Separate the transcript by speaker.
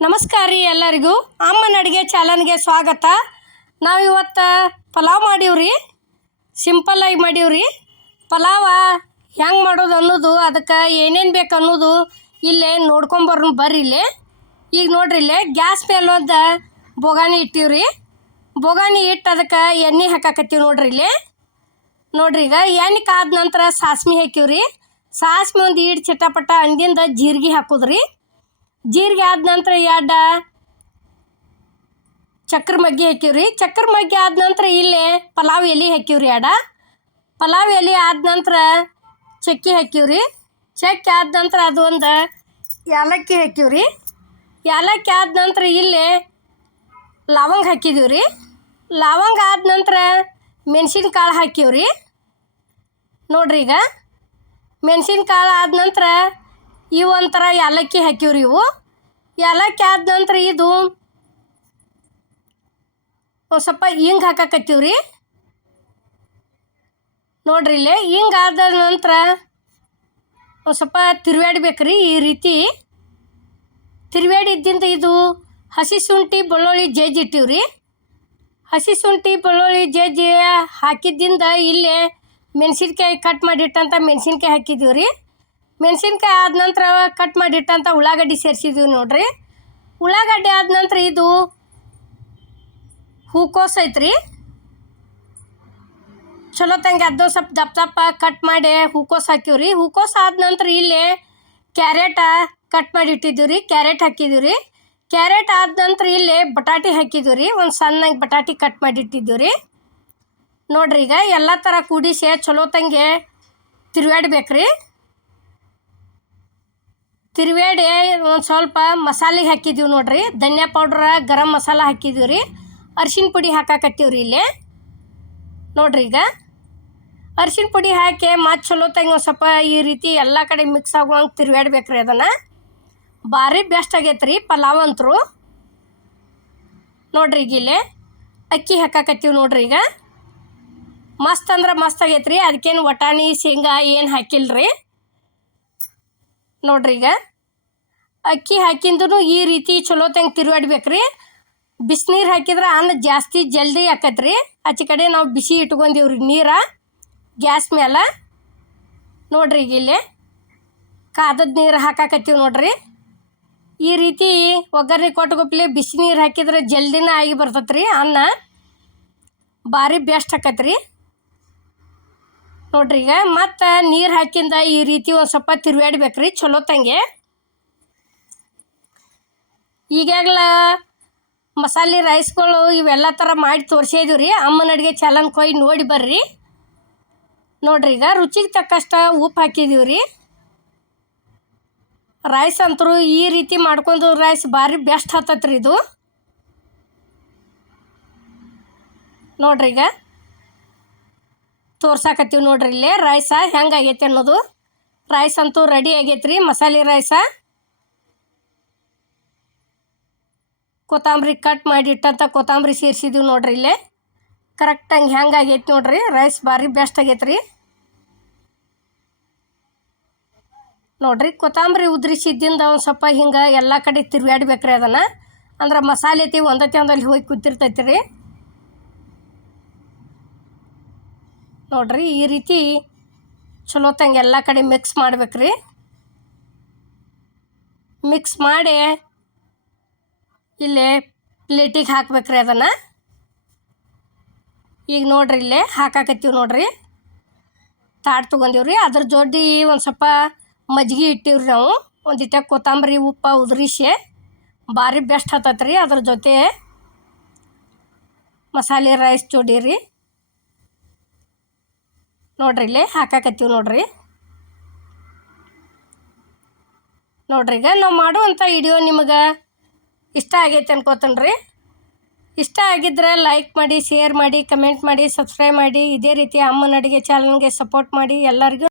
Speaker 1: ನಮಸ್ಕಾರ ರೀ ಎಲ್ಲರಿಗೂ. ಅಮ್ಮನ ಅಡುಗೆ ಚಾಲನ್ಗೆ ಸ್ವಾಗತ. ನಾವು ಇವತ್ತು ಪಲಾವ್ ಮಾಡೀವ್ರಿ. ಸಿಂಪಲ್ಲಾಗಿ ಮಾಡೀವ್ರಿ. ಪಲಾವ ಹೆಂಗೆ ಮಾಡೋದು ಅನ್ನೋದು, ಅದಕ್ಕೆ ಏನೇನು ಬೇಕು ಅನ್ನೋದು ಇಲ್ಲೇ ನೋಡ್ಕೊಂಬರ್ ಬರ್ರಿ ಇಲ್ಲಿ. ಈಗ ನೋಡ್ರಿ ಇಲ್ಲೇ, ಗ್ಯಾಸ್ ಮೇಲೆ ಒಂದು ಬೊಗಾನಿ ಇಟ್ಟೀವ್ರಿ. ಬೊಗಾನಿ ಇಟ್ಟು ಅದಕ್ಕೆ ಎಣ್ಣೆ ಹಾಕಾಕತ್ತೀವಿ ನೋಡ್ರಿ ಇಲ್ಲಿ. ನೋಡ್ರಿ ಈಗ ಎಣ್ಣೆ ಕಾದ ನಂತರ ಸಾಸ್ಮಿ ಹಾಕಿವ್ರಿ. ಸಾಸ್ಮಿ ಒಂದು ಈಡ್ ಚಟಪಟ ಅಂದಿಂದ ಜೀರಿಗೆ ಹಾಕುದ್ರಿ. ಜೀರಿಗೆ ಆದ ನಂತರ ಎರಡು ಚಕ್ರ ಮಗ್ಗಿ ಹಾಕಿವ್ರಿ ಚಕ್ರ ಮಗ್ಗಿ ಆದ ನಂತರ ಇಲ್ಲಿ ಪಲಾವ್ ಎಲೆ ಹಾಕಿವ್ರಿ ಎಡ ಪಲಾವ್ ಎಲೆ ಆದ ನಂತರ ಚಕ್ಕಿ ಹಾಕಿವ್ರಿ ಚಕ್ಕಿ ಆದ ನಂತರ ಅದು ಒಂದು ಏಲಕ್ಕಿ ಹಾಕಿವ್ರಿ ಏಲಕ್ಕಿ ಆದ ನಂತರ ಇಲ್ಲಿ ಲವಂಗ ಹಾಕಿದೀವಿ ರೀ ಲವಂಗ ಆದ ನಂತರ ಮೆಣಸಿನ್ಕಾಳು ಹಾಕಿವ್ರಿ ನೋಡ್ರಿ ಈಗ. ಮೆಣಸಿನ್ಕಾಳು ಆದ ನಂತರ ಇವು ಒಂಥರ ಏಲಕ್ಕಿ ಹಾಕಿವ್ರಿ ಇವು. ಏಲಕ್ಕಿ ಆದ ನಂತರ ಇದು ಒಂದು ಸ್ವಲ್ಪ ಹಿಂಗೆ ಹಾಕಕತ್ತೀವ್ರಿ. ನೋಡ್ರಿ ಇಲ್ಲೇ, ಹಿಂಗೆ ಆದ ನಂತರ ಒಂದು ಸ್ವಲ್ಪ ತಿರುವಾಡ್ಬೇಕ್ರಿ ಈ ರೀತಿ. ತಿರುವಾಡಿದ್ದಿಂದ ಇದು ಹಸಿ ಶುಂಠಿ, ಬೆಳ್ಳುಳ್ಳಿ, ಜಜ್ಜಿ ಇಟ್ಟಿವ್ರಿ. ಹಸಿ ಶುಂಠಿ, ಬೆಳ್ಳುಳ್ಳಿ, ಜಜ್ಜಿ ಹಾಕಿದ್ದಿಂದ ಇಲ್ಲೇ ಮೆಣಸಿನ್ಕಾಯಿ ಕಟ್ ಮಾಡಿಟ್ಟಂಥ ಮೆಣಸಿನ್ಕಾಯಿ ಹಾಕಿದ್ದೀವಿ ರೀ ಮೆಣಸಿನ್ಕಾಯಿ ಆದ ನಂತರ ಕಟ್ ಮಾಡಿಟ್ಟಂಥ ಉಳ್ಳಾಗಡ್ಡಿ ಸೇರಿಸಿದ್ವಿ ನೋಡ್ರಿ. ಉಳ್ಳಾಗಡ್ಡಿ ಆದ ನಂತರ ಇದು ಹೂಕೋಸ್ ಐತ್ರಿ. ಚಲೋ ತಂಗೆ ಅದು ಸ್ವಲ್ಪ ದಪ್ಪ ದಪ್ಪ ಕಟ್ ಮಾಡಿ ಹೂಕೋಸ್ ಹಾಕಿವ್ರಿ. ಹೂಕೋಸ್ ಆದ ನಂತರ ಇಲ್ಲಿ ಕ್ಯಾರೆಟ ಕಟ್ ಮಾಡಿ ಇಟ್ಟಿದ್ದೀವಿ ರೀ ಕ್ಯಾರೆಟ್ ಹಾಕಿದ್ದೀವಿ ರೀ ಕ್ಯಾರೆಟ್ ಆದ ನಂತರ ಇಲ್ಲಿ ಬಟಾಟಿ ಹಾಕಿದ್ದೀವಿ ರೀ ಒಂದು ಸಣ್ಣಗೆ ಬಟಾಟಿ ಕಟ್ ಮಾಡಿ ಇಟ್ಟಿದ್ದೀವಿ ರೀ ನೋಡ್ರಿ ಈಗ ಎಲ್ಲ ಥರ ಕೂಡಿಸಿ ಚಲೋ ತಂಗೆ ತಿರುವಾಡ್ಬೇಕ್ರಿ ತಿರುವಾಡಿ ಒಂದು ಸ್ವಲ್ಪ ಮಸಾಲೆ ಹಾಕಿದ್ದೀವಿ ನೋಡ್ರಿ. ಧನಿಯಾ ಪೌಡ್ರ ಗರಂ ಮಸಾಲ ಹಾಕಿದ್ದೀವಿ ರೀ. ಅರ್ಶಿಣ ಪುಡಿ ಹಾಕಾಕತ್ತೀವಿ ರೀ ಇಲ್ಲೇ. ನೋಡ್ರಿ ಈಗ. ಅರ್ಶಿಣ ಪುಡಿ ಹಾಕಿ ಮತ್ತು ಚಲೋ ತಂಗ ಒಂದು ಸ್ವಲ್ಪ ಈ ರೀತಿ ಎಲ್ಲ ಕಡೆ ಮಿಕ್ಸ್ ಆಗುವಂಗೆ ತಿರುವಾಡ್ಬೇಕ್ರಿ ಅದನ್ನು. ಭಾರಿ ಬೆಸ್ಟ್ ಆಗೈತೆ ರೀ ಪಲಾವ್ ಅಂತರು ನೋಡ್ರಿ ಈಗ ಇಲ್ಲಿ. ಅಕ್ಕಿ ಹಾಕಾಕತ್ತೀವಿ ನೋಡ್ರಿ ಈಗ. ಮಸ್ತ್ ಅಂದ್ರೆ ಮಸ್ತ್ ಆಗೈತೆ ರೀ. ಅದಕ್ಕೇನು ವಟಾಣಿ, ಶೇಂಗಾ ಏನು ಹಾಕಿಲ್ಲ ರೀ ನೋಡ್ರಿ ಈಗ. ಅಕ್ಕಿ ಹಾಕಿಂದೂ ಈ ರೀತಿ ಚಲೋ ತಂಗೆ ತಿರುವಾಡ್ಬೇಕು ರೀ ಬಿಸಿನೀರು ಹಾಕಿದ್ರೆ ಅನ್ನ ಜಾಸ್ತಿ ಜಲ್ದಿ ಆಕತ್ರಿ. ಆಚೆ ಕಡೆ ನಾವು ಬಿಸಿ ಇಟ್ಕೊಂಡಿವ್ರಿ ನೀರು. ಗ್ಯಾಸ್ ಮೇಲೆ ನೋಡ್ರಿ ಈಗ ಇಲ್ಲಿ. ಕಾದದ ನೀರು ಹಾಕಾಕತ್ತೀವಿ ನೋಡ್ರಿ. ಈ ರೀತಿ ಒಗ್ಗರಣೆ ಕೊಟ್ಟಗೊಪ್ಲೆ ಬಿಸಿ ನೀರು ಹಾಕಿದ್ರೆ ಜಲ್ದಿನ ಆಗಿ ಬರ್ತೈತೆ ರೀ ಅನ್ನ. ಭಾರಿ ಬೆಸ್ಟ್ ಆಕತ್ರಿ. ನೋಡ್ರಿ ಈಗ ಮತ್ತು ನೀರು ಹಾಕಿಂದ ಈ ರೀತಿ ಒಂದು ಸ್ವಲ್ಪ ತಿರುವಾಡ್ಬೇಕು ರೀ ಚಲೋ ತಂಗೆ. ಈಗಾಗಲ ಮಸಾಲೆ ರೈಸ್ಗಳು ಇವೆಲ್ಲ ಥರ ಮಾಡಿ ತೋರಿಸಿದ್ವಿ ರೀ ಅಮ್ಮನ ಅಡುಗೆ ಚಲನ್ ಕೊಯ್ ನೋಡಿ ಬರ್ರಿ. ನೋಡ್ರಿ ಈಗ ರುಚಿಗೆ ತಕ್ಕಷ್ಟು ಉಪ್ಪು ಹಾಕಿದ್ದೀವಿ ರೀ ರೈಸ್ ಅಂತರು ಈ ರೀತಿ ಮಾಡ್ಕೊಂಡು ರೈಸ್ ಭಾರಿ ಬೆಸ್ಟ್ ಹತ್ತತ್ರಿ ಇದು. ನೋಡ್ರಿ ಈಗ ತೋರ್ಸಾಕತ್ತೀವಿ ನೋಡ್ರಿ ಇಲ್ಲೇ ರೈಸ ಹೆಂಗೆ ಆಗೈತೆ ಅನ್ನೋದು. ರೈಸ್ ಅಂತೂ ರೆಡಿ ಆಗೈತೆ ರೀ ಮಸಾಲೆ ರೈಸ. ಕೊತ್ತಂಬರಿ ಕಟ್ ಮಾಡಿ ಇಟ್ಟಂಥ ಕೊತ್ತಂಬರಿ ಸೇರಿಸಿದ್ದೀವಿ ನೋಡ್ರಿ ಇಲ್ಲೇ. ಕರೆಕ್ಟಂಗೆ ಹೆಂಗೆ ಆಗೈತೆ ನೋಡ್ರಿ. ರೈಸ್ ಭಾರಿ ಬೆಸ್ಟ್ ಆಗೈತೆ ರೀ ನೋಡ್ರಿ, ಕೊತ್ತಂಬರಿ ಉದ್ರಿಸಿದ್ದಿಂದ ಒಂದು ಸ್ವಲ್ಪ ಹಿಂಗೆ ಎಲ್ಲ ಕಡೆ ತಿರುಗಾಡ್ಬೇಕ್ರಿ ಅದನ್ನು. ಅಂದ್ರೆ ಮಸಾಲೆ ಐತಿ ಒಂದತ್ತೆ ಒಂದಲ್ಲಿ ಹೋಗಿ ಕೂತಿರ್ತೈತಿ ರೀ ನೋಡ್ರಿ, ಈ ರೀತಿ ಚಲೋ ತಂಗೆ ಎಲ್ಲ ಕಡೆ ಮಿಕ್ಸ್ ಮಾಡ್ಬೇಕ್ರಿ. ಮಿಕ್ಸ್ ಮಾಡಿ ಇಲ್ಲೇ ಪ್ಲೇಟಿಗೆ ಹಾಕ್ಬೇಕ್ರಿ ಅದನ್ನು. ಈಗ ನೋಡ್ರಿ ಇಲ್ಲೇ ಹಾಕಾಕತ್ತೀವಿ ನೋಡ್ರಿ. ತಾಟ್ ತೊಗೊಂಡೀವ್ರಿ. ಅದ್ರ ಜೋಡಿ ಒಂದು ಸ್ವಲ್ಪ ಮಜ್ಜಿಗೆ ಇಟ್ಟಿವ್ರಿ ನಾವು. ಒಂದು ಇಟ್ಟ ಕೊತ್ತಂಬರಿ, ಉಪ್ಪು ಉದುರಿಸಿ ಭಾರಿ ಬೆಸ್ಟ್ ಹತ್ತತ್ರಿ. ರೀ ಅದ್ರ ಜೊತೆ ಮಸಾಲೆ ರೈಸ್ ಜೋಡಿ ರೀ ನೋಡ್ರಿ ಇಲ್ಲಿ ಹಾಕಾಕತ್ತೀವಿ ನೋಡ್ರಿ. ನೋಡ್ರಿ ಈಗ ನಾವು ಮಾಡುವಂಥ ವಿಡಿಯೋ ನಿಮಗೆ ಇಷ್ಟ ಆಗೈತೆ ಅನ್ಕೋತೇನೆ ರೀ ಇಷ್ಟ ಆಗಿದ್ರೆ ಲೈಕ್ ಮಾಡಿ ಶೇರ್ ಮಾಡಿ ಕಮೆಂಟ್ ಮಾಡಿ ಸಬ್ಸ್ಕ್ರೈಬ್ ಮಾಡಿ. ಇದೇ ರೀತಿ ಅಮ್ಮನ ಅಡುಗೆ ಚಾನಲ್ಗೆ ಸಪೋರ್ಟ್ ಮಾಡಿ ಎಲ್ಲರಿಗೂ.